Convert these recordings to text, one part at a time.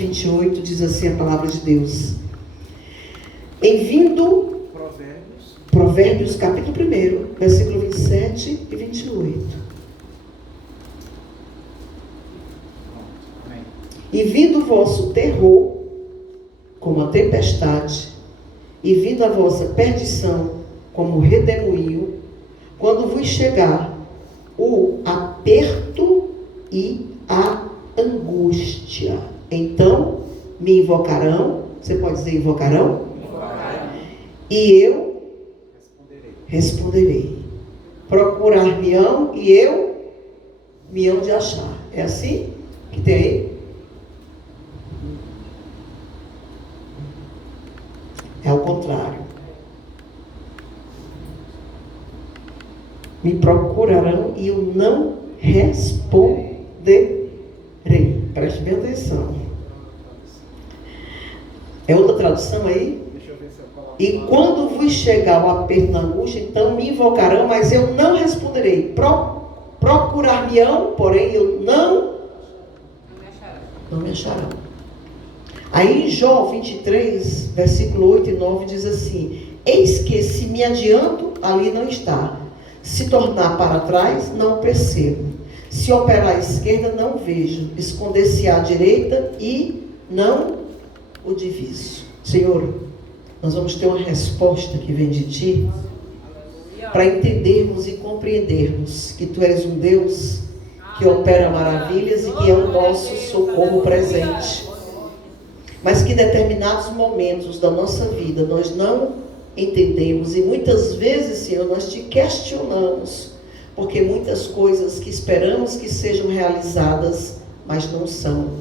28, diz assim a palavra de Deus. Em vindo, Provérbios capítulo 1, versículo 27 e 28. E vindo o vosso terror, como a tempestade, e vindo a vossa perdição, como redemoinho, quando vos chegar o aperto e a angústia, então me invocarão. Você pode dizer invocarão? E eu responderei. Procurar-me-ão e eu me hão de achar. É assim que tem aí? É o contrário. Me procurarão e eu não responderei. Preste bem atenção. É outra tradução aí? E quando vos chegar o aperto na angústia, então me invocarão, mas eu não responderei. Procurar-me-ão, porém eu não me acharão. Aí em Jó 23, versículo 8 e 9 diz assim: eis que se me adianto, ali não está. Se tornar para trás, não percebo. Se operar à esquerda, não vejo. Esconder-se à direita e não o diviso. Senhor, nós vamos ter uma resposta que vem de Ti, para entendermos e compreendermos que Tu és um Deus que opera maravilhas e que é o nosso socorro presente. Mas que em determinados momentos da nossa vida nós não entendemos e muitas vezes, Senhor, nós Te questionamos, porque muitas coisas que esperamos que sejam realizadas, mas não são.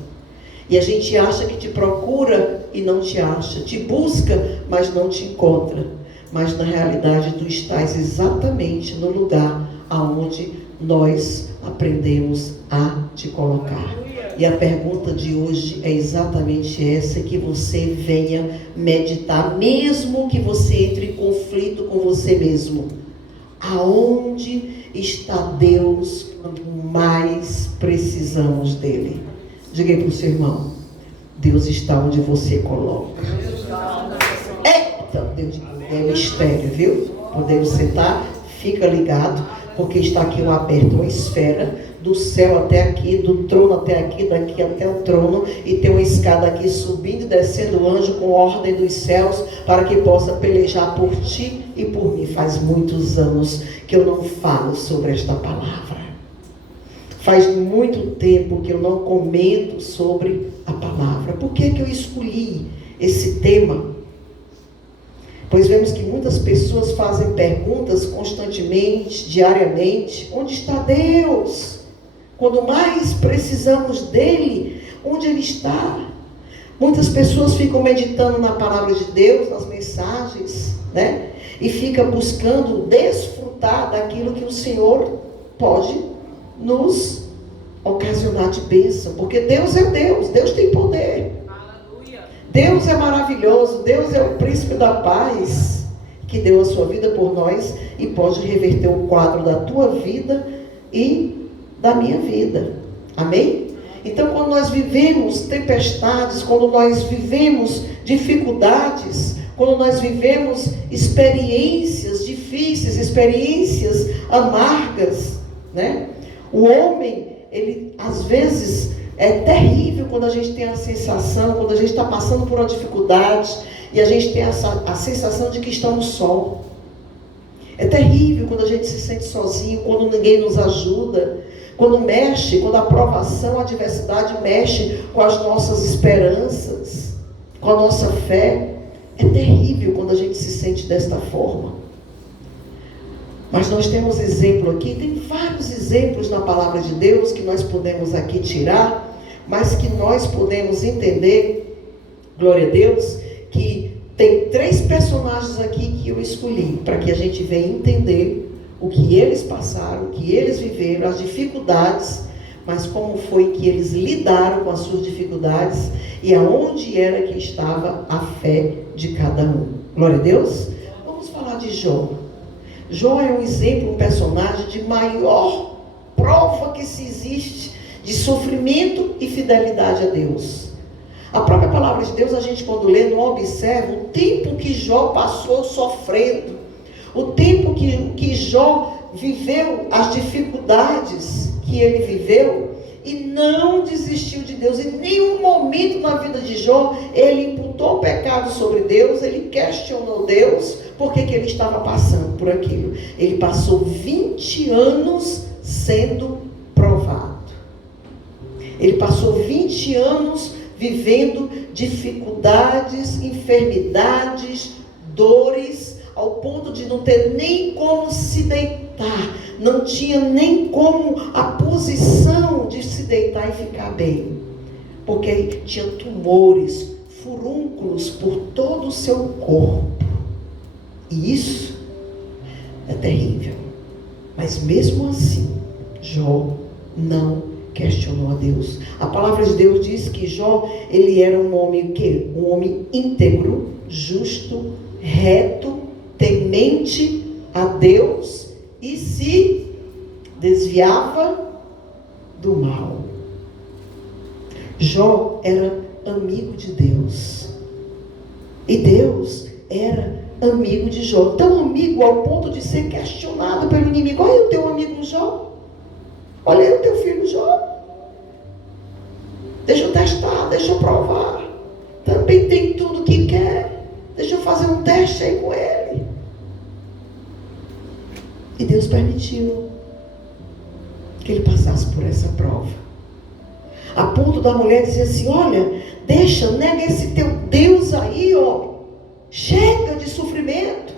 E a gente acha que Te procura e não Te acha, Te busca, mas não Te encontra. Mas na realidade Tu estás exatamente no lugar aonde nós aprendemos a Te colocar. E a pergunta de hoje é exatamente essa, que você venha meditar, mesmo que você entre em conflito com você mesmo. Aonde está Deus quando mais precisamos dele? Diga aí para o seu irmão: Deus está onde você coloca. Eita, Deus, é mistério, viu? Podemos sentar, fica ligado, porque está aqui um aperto, uma esfera, do céu até aqui, do trono até aqui, daqui até o trono, e tem uma escada aqui subindo e descendo o anjo com ordem dos céus, para que possa pelejar por ti e por mim. Faz muitos anos que eu não falo sobre esta palavra. Faz muito tempo que eu não comento sobre a palavra. Por que eu escolhi esse tema? Pois vemos que muitas pessoas fazem perguntas constantemente, diariamente: onde está Deus? Quando mais precisamos dele, onde ele está? Muitas pessoas ficam meditando na palavra de Deus, nas mensagens, né? E ficam buscando desfrutar daquilo que o Senhor pode nos ocasionar de bênção. Porque Deus é Deus, Deus tem poder. Aleluia. Deus é maravilhoso, Deus é o príncipe da paz, que deu a sua vida por nós e pode reverter o quadro da tua vida e da minha vida. Amém? Então, quando nós vivemos tempestades, quando nós vivemos dificuldades, quando nós vivemos experiências difíceis, experiências amargas, né? O homem, ele às vezes é terrível quando a gente tem a sensação, quando a gente está passando por uma dificuldade e a gente tem a sensação de que estamos só. É terrível quando a gente se sente sozinho, quando ninguém nos ajuda, quando a provação, a adversidade mexe com as nossas esperanças, com a nossa fé. É terrível quando a gente se sente desta forma. Mas nós temos exemplo aqui, tem vários exemplos na palavra de Deus que nós podemos aqui tirar, mas que nós podemos entender, glória a Deus, que tem 3 personagens aqui que eu escolhi, para que a gente venha entender o que eles passaram, o que eles viveram, as dificuldades, mas como foi que eles lidaram com as suas dificuldades e aonde era que estava a fé de cada um. Glória a Deus. Vamos falar de Jó. Jó é um exemplo, um personagem de maior prova que se existe de sofrimento e fidelidade a Deus. A própria palavra de Deus, a gente quando lê, não observa o tempo que Jó passou sofrendo, o tempo que Jó viveu, as dificuldades que ele viveu, e não desistiu de Deus. Em nenhum momento na vida de Jó, ele imputou o pecado sobre Deus, ele questionou Deus, porque que ele estava passando por aquilo. Ele passou 20 anos sendo provado. Ele passou 20 anos vivendo dificuldades, enfermidades, dores, ao ponto de não ter nem como se deitar, não tinha nem como a posição de se deitar e ficar bem, porque tinha tumores, furúnculos por todo o seu corpo, e isso é terrível. Mas mesmo assim, Jó não questionou a Deus. A palavra de Deus diz que Jó, ele era um homem que? Um homem íntegro, justo, reto, temente a Deus e se desviava do mal. Jó era amigo de Deus. E Deus era amigo de Jó. Tão amigo ao ponto de ser questionado pelo inimigo. Olha o teu amigo Jó. Olha aí o teu filho Jó. Deixa eu testar, deixa eu provar. Também tem tudo que quer. Deixa eu fazer um teste aí com ele. E Deus permitiu que ele passasse por essa prova. A ponto da mulher dizer assim: olha, deixa, nega esse teu Deus aí, ó. Chega de sofrimento.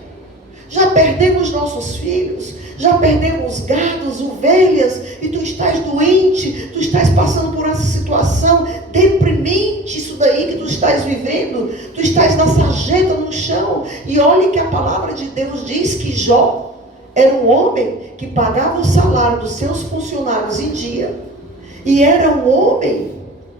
Já perdemos nossos filhos, já perdemos gados, ovelhas, e tu estás doente, tu estás passando por essa situação deprimente, isso daí que tu estás vivendo, tu estás na sarjeta no chão. E olhe que a palavra de Deus diz que Jó era um homem que pagava o salário dos seus funcionários em dia, e era um homem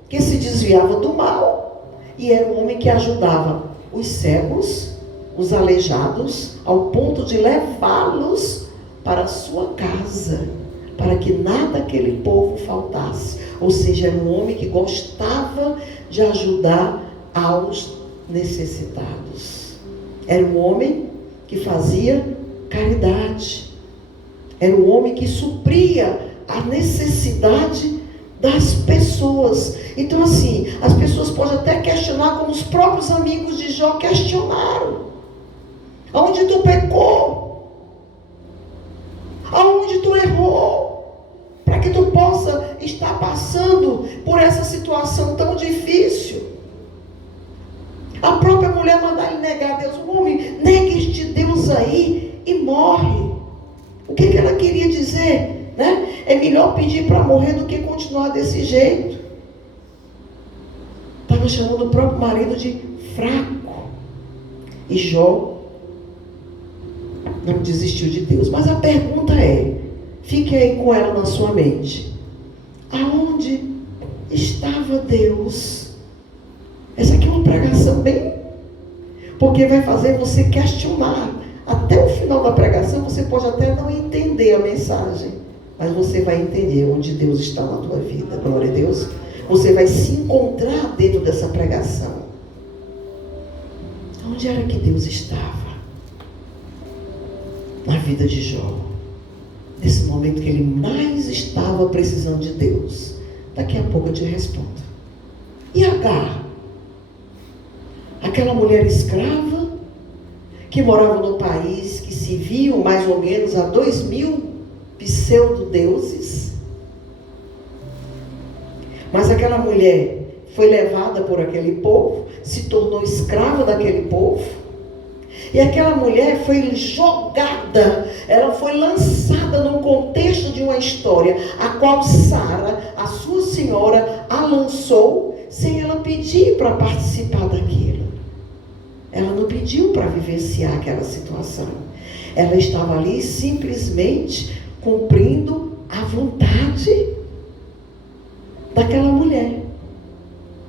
que se desviava do mal, e era um homem que ajudava os cegos, os aleijados, ao ponto de levá-los para a sua casa, para que nada aquele povo faltasse. Ou seja, era um homem que gostava de ajudar aos necessitados. Era um homem que fazia caridade. Era um homem que supria a necessidade das pessoas. Então assim, as pessoas podem até questionar, como os próprios amigos de Jó questionaram: aonde tu pecou? Aonde tu errou? Para que tu possa estar passando por essa situação tão difícil. A própria mulher mandar ele negar a Deus. O homem, nega este Deus aí e morre. O que ela queria dizer? Né? É melhor pedir para morrer do que continuar desse jeito. Estava chamando o próprio marido de fraco. E Jó não desistiu de Deus. Mas a pergunta é, fique aí com ela na sua mente: aonde estava Deus? Essa aqui é uma pregação bem, porque vai fazer você questionar. Até o final da pregação você pode até não entender a mensagem, mas você vai entender onde Deus está na tua vida. Glória a Deus. Você vai se encontrar dentro dessa pregação. Onde era que Deus estava na vida de Jó? Nesse momento que ele mais estava precisando de Deus. Daqui a pouco eu te respondo. E Agar? Aquela mulher escrava que morava num país que se viu mais ou menos a 2000 pseudo-deuses. Mas aquela mulher foi levada por aquele povo, se tornou escrava daquele povo. E aquela mulher foi jogada, ela foi lançada num contexto de uma história, a qual Sara, a sua senhora, a lançou sem ela pedir para participar daquilo. Ela não pediu para vivenciar aquela situação. Ela estava ali simplesmente cumprindo a vontade daquela mulher,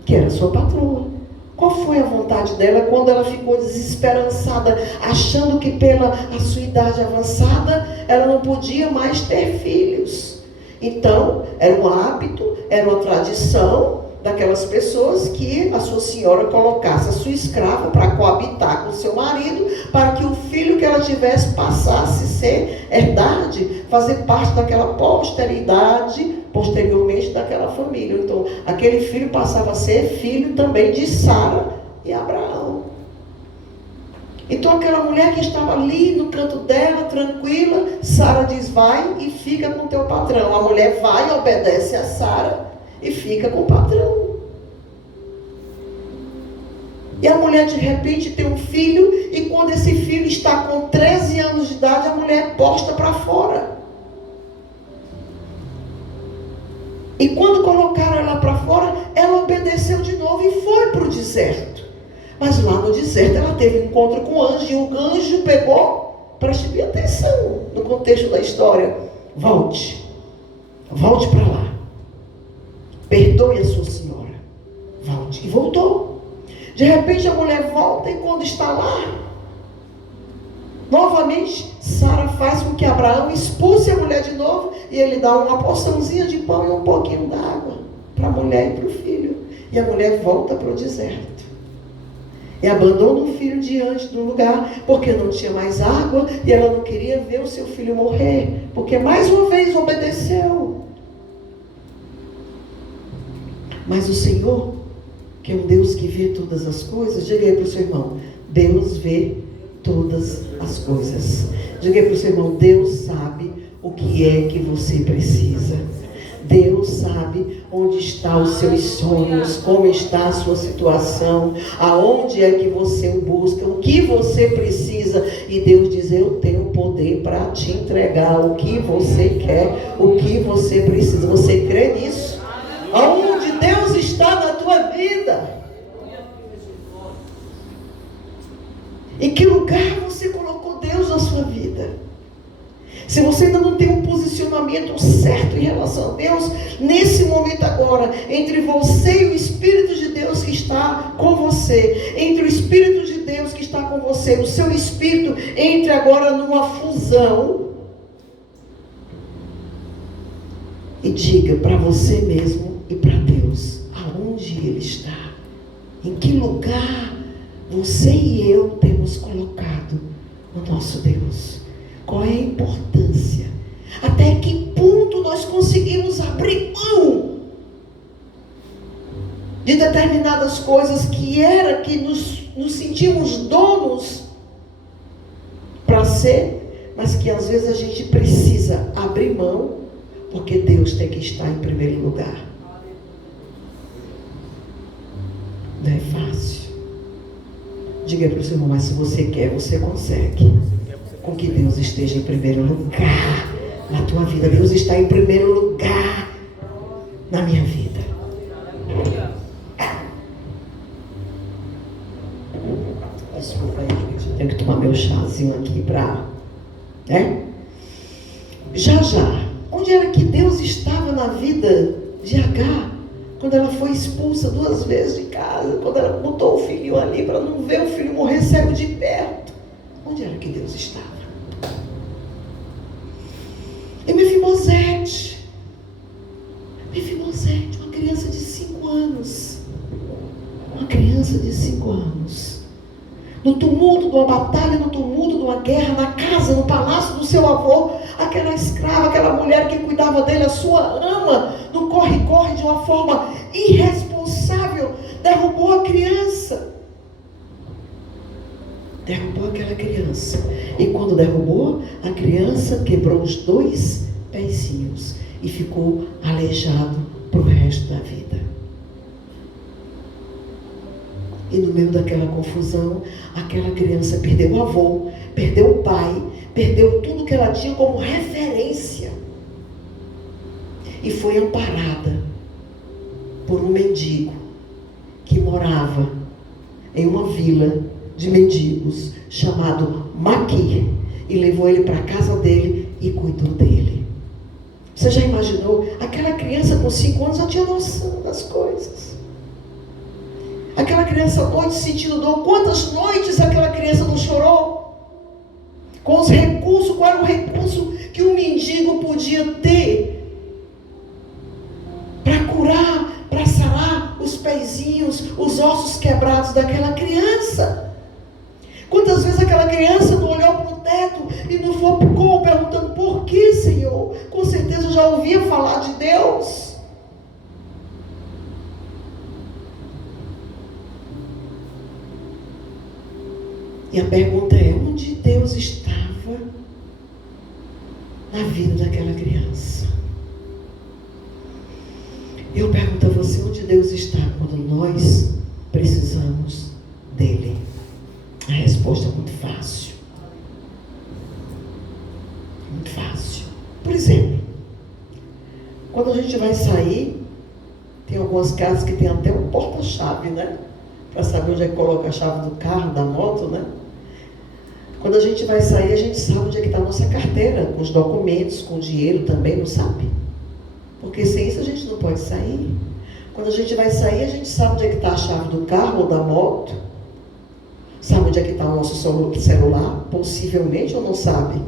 que era sua patroa. Qual foi a vontade dela quando ela ficou desesperançada, achando que pela a sua idade avançada, ela não podia mais ter filhos? Então, era um hábito, era uma tradição daquelas pessoas que a sua senhora colocasse a sua escrava para coabitar com o seu marido, para que o filho que ela tivesse passasse a ser herdade, fazer parte daquela posteridade, posteriormente daquela família. Então, aquele filho passava a ser filho também de Sara e Abraão. Então, aquela mulher que estava ali no canto dela, tranquila, Sara diz, vai e fica com teu patrão. A mulher vai, obedece a Sara e fica com o patrão. E a mulher de repente tem um filho, e quando esse filho está com 13 anos de idade, a mulher é posta para fora. E quando colocaram ela para fora, ela obedeceu de novo e foi para o deserto. Mas lá no deserto ela teve um encontro com o anjo, e o anjo pegou, preste bem atenção no contexto da história, volte para lá, perdoe a sua senhora, volte. E voltou. De repente a mulher volta, e quando está lá, novamente Sara faz com que Abraão expulse a mulher de novo, e ele dá uma porçãozinha de pão e um pouquinho d'água para a mulher e para o filho. E a mulher volta para o deserto e abandona o filho diante do lugar, porque não tinha mais água, e ela não queria ver o seu filho morrer, porque mais uma vez obedeceu. Mas o Senhor, que é um Deus que vê todas as coisas, diga aí para o seu irmão, Deus vê todas as coisas. Diga aí para o seu irmão, Deus sabe o que é que você precisa. Deus sabe onde estão os seus sonhos, como está a sua situação, aonde é que você o busca, o que você precisa. E Deus diz, eu tenho poder para te entregar o que você quer, o que você precisa. Você crê nisso? Aonde Deus está na tua vida? Em que lugar você colocou Deus na sua vida? Se você ainda não tem um posicionamento certo em relação a Deus, nesse momento agora, entre você e o Espírito de Deus que está com você, entre o Espírito de Deus que está com você, o seu Espírito entre agora numa fusão, e diga para você mesmo e para Deus, aonde Ele está, em que lugar você e eu temos colocado o nosso Deus. Qual é a importância? Até que ponto nós conseguimos abrir mão de determinadas coisas que nos sentimos donos para ser, mas que às vezes a gente precisa abrir mão, porque Deus tem que estar em primeiro lugar. Não é fácil. Diga para o seu irmão, mas se você quer, você consegue. Com que Deus esteja em primeiro lugar na tua vida. Deus está em primeiro lugar na minha vida. Desculpa aí, gente. Eu tenho que tomar meu chazinho aqui para... Já. Onde era que Deus estava na vida de Agar? Quando ela foi expulsa 2 vezes de casa. Quando ela botou o filho ali para não ver o filho morrer cego de perto. Onde era que Deus estava? E Mefibosete, uma criança de 5 anos. Uma criança de 5 anos. No tumulto de uma batalha, no tumulto de uma guerra, na casa, no palácio do seu avô, aquela escrava, aquela mulher que cuidava dele, a sua ama, no corre-corre, de uma forma irresponsável, derrubou a criança. Derrubou aquela criança. E quando derrubou, a criança quebrou os 2 pezinhos e ficou aleijado para o resto da vida. E no meio daquela confusão, aquela criança perdeu o avô, perdeu o pai, perdeu tudo que ela tinha como referência. E foi amparada por um mendigo que morava em uma vila de mendigos, chamado Maquir, e levou ele para a casa dele e cuidou dele. Você já imaginou? Aquela criança com 5 anos já tinha noção das coisas. Aquela criança à noite sentindo dor. Quantas noites aquela criança não chorou? Com os recursos, qual era o recurso que um mendigo podia ter para curar, para sarar ossos quebrados daquela criança? Quantas vezes aquela criança não olhou para o teto e não ficou perguntando: por que, Senhor? Com certeza já ouvia falar de Deus. E a pergunta é: onde Deus estava na vida daquela criança? Eu pergunto a você: onde Deus está quando nós precisamos dele? A resposta é muito fácil. Muito fácil. Por exemplo, quando a gente vai sair, tem algumas casas que tem até um porta-chave, né? Para saber onde é que coloca a chave do carro, da moto, né? Quando a gente vai sair, a gente sabe onde é que está a nossa carteira, com os documentos, com o dinheiro também, não sabe? Porque sem isso a gente não pode sair. Quando a gente vai sair, a gente sabe onde é que está a chave do carro ou da moto. Sabe onde é que está o nosso celular? Possivelmente, ou não sabe?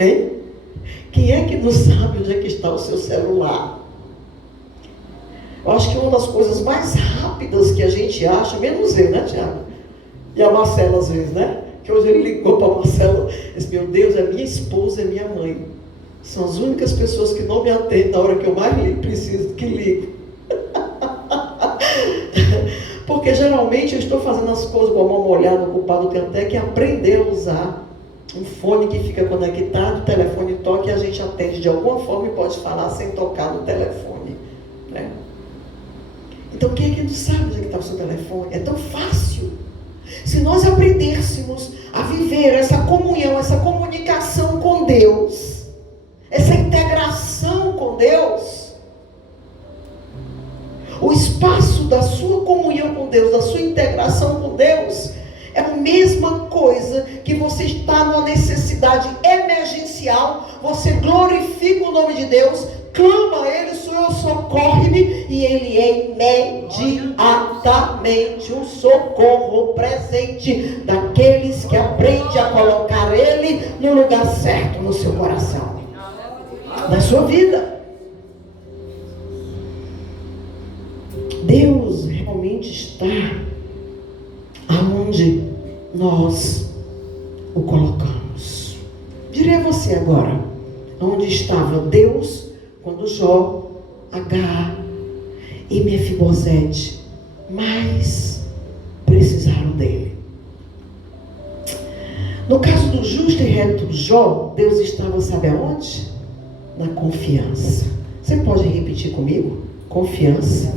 Hein? Quem é que não sabe onde é que está o seu celular? Eu acho que uma das coisas mais rápidas que a gente acha, menos eu, né, Tiago? E a Marcela às vezes, né? Que hoje ele ligou para a Marcela e disse: meu Deus, é minha esposa, é minha mãe. São as únicas pessoas que não me atendem na hora que eu mais preciso que ligo. Porque geralmente eu estou fazendo as coisas com a mão molhada, ocupado, tenho até que aprender a usar um fone que fica conectado, o telefone toca e a gente atende de alguma forma e pode falar sem tocar no telefone, né? Então quem é que não sabe onde é que está o seu telefone? É tão fácil. Se nós aprendêssemos a viver essa comunhão, essa comunicação com Deus, essa integração com Deus, o espaço da sua comunhão com Deus, da sua integração com Deus, é a mesma coisa que você está numa necessidade emergencial, você glorifica o nome de Deus, clama a Ele: Senhor, socorre-me, e Ele é imediatamente um socorro presente daqueles que aprendem a colocar Ele no lugar certo no seu coração, na sua vida. Deus realmente está aonde nós o colocamos. Direi a você agora: onde estava Deus quando Jó, Agar e Mefibosete mais precisaram dele? No caso do justo e reto Jó, Deus estava, sabe aonde? Na confiança. Você pode repetir comigo? Confiança.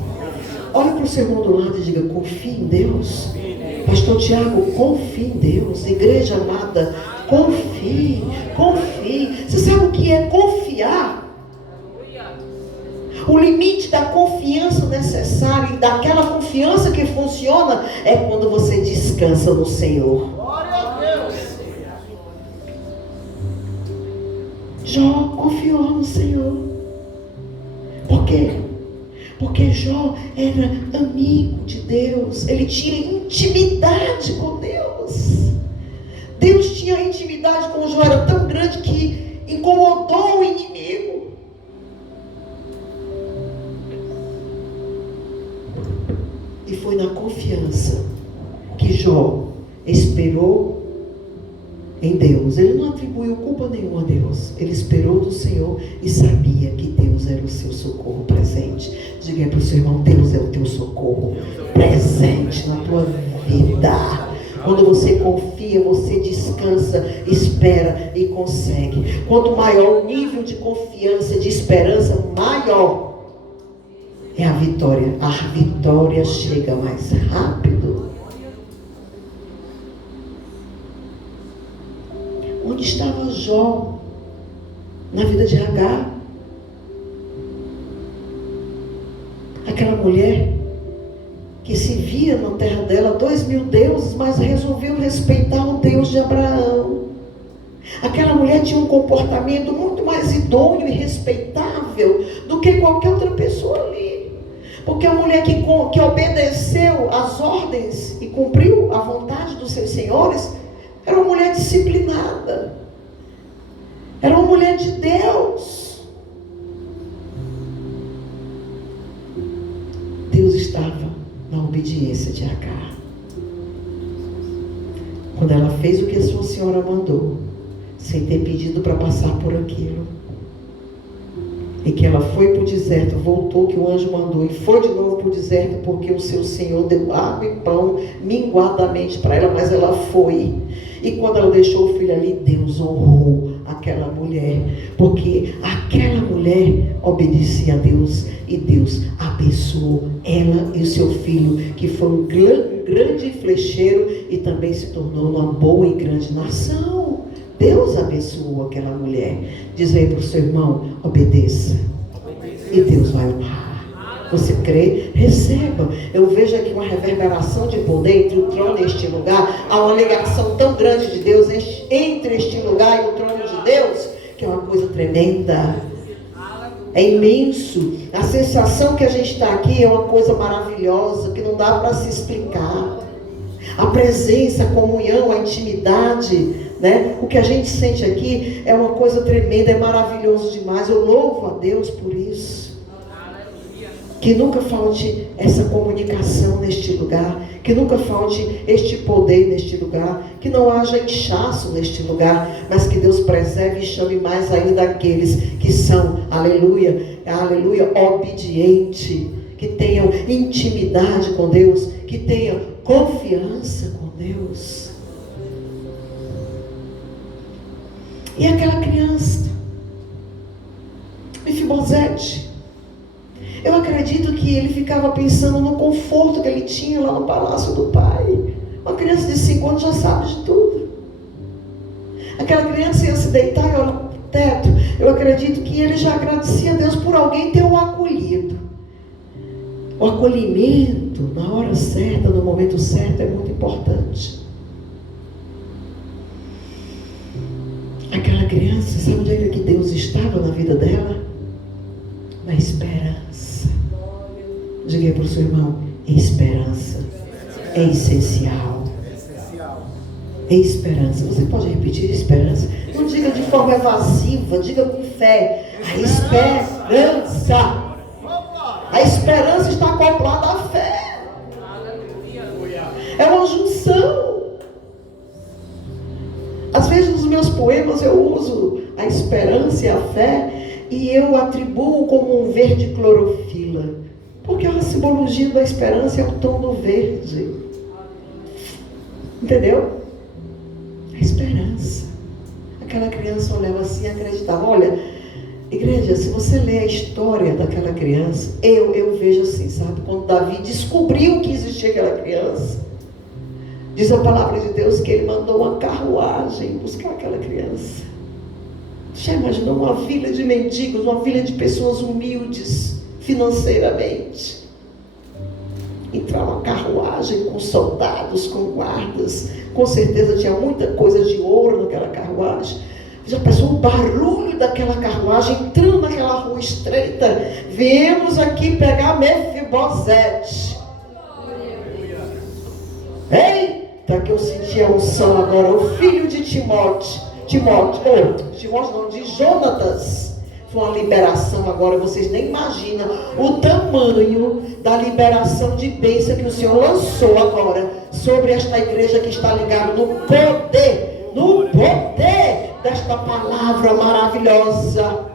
Olha para o seu irmão do lado e diga: confie em Deus. Pastor Tiago, confie em Deus. Igreja amada, confie, confie. Você sabe o que é confiar? O limite da confiança necessária e daquela confiança que funciona é quando você descansa no Senhor. Jó confiou no Senhor. Por quê? Porque Jó era amigo de Deus. Ele tinha intimidade com Deus. Deus tinha intimidade com Jó, era tão grande que incomodou o inimigo. E foi na confiança que Jó esperou em Deus. Ele não atribuiu culpa nenhuma a Deus. Ele esperou do Senhor e sabia que Deus era o seu socorro presente. Diga para o seu irmão: Deus é o teu socorro presente na tua vida. Quando você confia, você descansa, espera e consegue. Quanto maior o nível de confiança, de esperança, maior é a vitória. A vitória chega mais rápido. Onde estava Jó na vida de Agar? Aquela mulher que se via na terra dela 2000 deuses, mas resolveu respeitar o Deus de Abraão. Aquela mulher tinha um comportamento muito mais idôneo e respeitável do que qualquer outra pessoa ali. Porque a mulher que obedeceu às ordens e cumpriu a vontade dos seus senhores era uma mulher disciplinada. Era uma mulher de Deus. Deus estava na obediência de Agar. Quando ela fez o que a sua senhora mandou, sem ter pedido para passar por aquilo, e que ela foi para o deserto, voltou que o anjo mandou, e foi de novo para o deserto, porque o seu Senhor deu água e pão minguadamente para ela, mas ela foi. E quando ela deixou o filho ali, Deus honrou aquela mulher, porque aquela mulher obedecia a Deus, e Deus abençoou ela e o seu filho, que foi um grande flecheiro, e também se tornou uma boa e grande nação. Deus abençoou aquela mulher. Diz aí para o seu irmão: obedeça, e Deus vai honrar. Você crê? Receba. Eu vejo aqui uma reverberação de poder entre o trono e este lugar. Há uma ligação tão grande de Deus entre este lugar e o trono de Deus, que é uma coisa tremenda. É imenso. A sensação que a gente está aqui é uma coisa maravilhosa, que não dá para se explicar. A presença, a comunhão, a intimidade, né? O que a gente sente aqui é uma coisa tremenda, é maravilhoso demais. Eu louvo a Deus por isso. Que nunca falte essa comunicação neste lugar, que nunca falte este poder neste lugar, que não haja inchaço neste lugar, mas que Deus preserve e chame mais ainda aqueles que são, aleluia, aleluia, obediente, que tenham intimidade com Deus, que tenham confiança com Deus. E aquela criança, Mefibosete, eu acredito que ele ficava pensando no conforto que ele tinha lá no palácio do pai. Uma criança de 5 anos já sabe de tudo. Aquela criança ia se deitar e olhar para o teto. Eu acredito que ele já agradecia a Deus por alguém ter o acolhido. O acolhimento na hora certa, no momento certo, é muito importante. Aquela criança, sabe onde era que Deus estava na vida dela? Na esperança. Diga para o seu irmão: esperança é essencial. É esperança. Você pode repetir: esperança? Não diga de forma evasiva, diga com fé. A esperança. A esperança está acoplada à fé. É uma junção. Às vezes nos meus poemas eu uso a esperança e a fé, e eu atribuo como um verde clorofila, porque a simbologia da esperança é o tom do verde. Entendeu? A esperança. Aquela criança olhava assim e acreditava. Olha, igreja, se você ler a história daquela criança, eu vejo assim, sabe? Quando Davi descobriu que existia aquela criança, diz a palavra de Deus que ele mandou uma carruagem buscar aquela criança. Já imaginou uma vila de mendigos, uma vila de pessoas humildes financeiramente? Entrar uma carruagem com soldados, com guardas, com certeza tinha muita coisa de ouro naquela carruagem. Já pensou o barulho daquela carruagem entrando naquela rua estreita? Viemos aqui pegar Mefibosete. Eita, que eu senti a unção agora. O filho de Timóteo não, de Jonatas. Foi uma liberação agora, vocês nem imaginam o tamanho da liberação de bênção que o Senhor lançou agora sobre esta igreja que está ligada no poder desta palavra maravilhosa,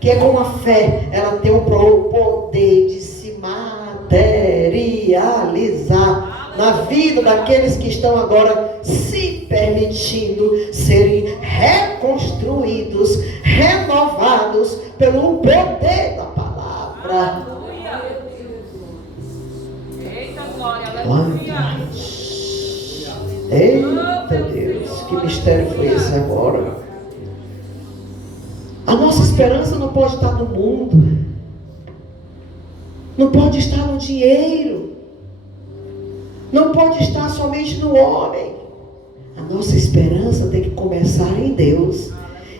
que é com a fé, ela tem o poder de se materializar na vida daqueles que estão agora se permitindo serem reconstruídos, renovados pelo poder da palavra. Eita glória, aleluia. Eita Deus, que mistério foi esse agora? A nossa esperança não pode estar no mundo, não pode estar no dinheiro, não pode estar somente no homem. A nossa esperança tem que começar em Deus.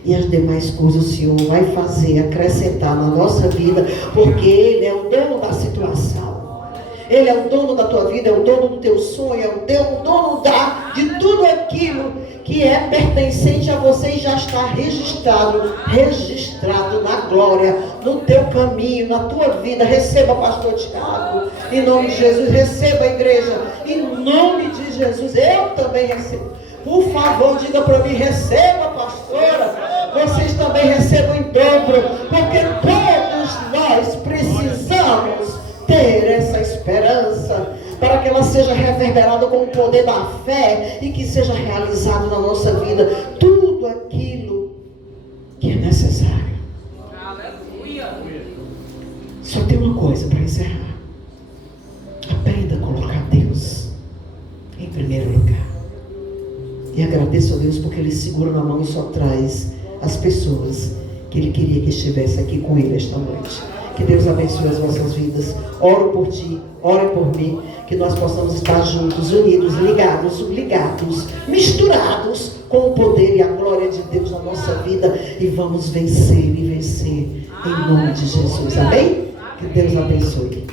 E as demais coisas o Senhor vai fazer, acrescentar na nossa vida, porque Ele é o dono da situação. Ele é o dono da tua vida, é o dono do teu sonho, é o dono de tudo aquilo que é pertencente a você já está registrado na glória, no teu caminho, na tua vida. Receba, pastor Tiago, em nome de Jesus. Receba, igreja, em nome de Jesus. Eu também recebo. Por favor, diga para mim: receba, pastora. Vocês também recebam em dobro, porque todos nós precisamos ter essa esperança, para que ela seja reverberada com o poder da fé e que seja realizado na nossa vida tudo aquilo que é necessário. Aleluia. Só tem uma coisa para encerrar: aprenda a colocar Deus em primeiro lugar. E agradeço a Deus porque Ele segura na mão e só traz as pessoas que Ele queria que estivesse aqui com Ele esta noite. Que Deus abençoe as vossas vidas. Oro por ti, ore por mim, que nós possamos estar juntos, unidos, ligados, misturados com o poder e a glória de Deus na nossa vida, e vamos vencer em nome de Jesus. Amém? Que Deus abençoe.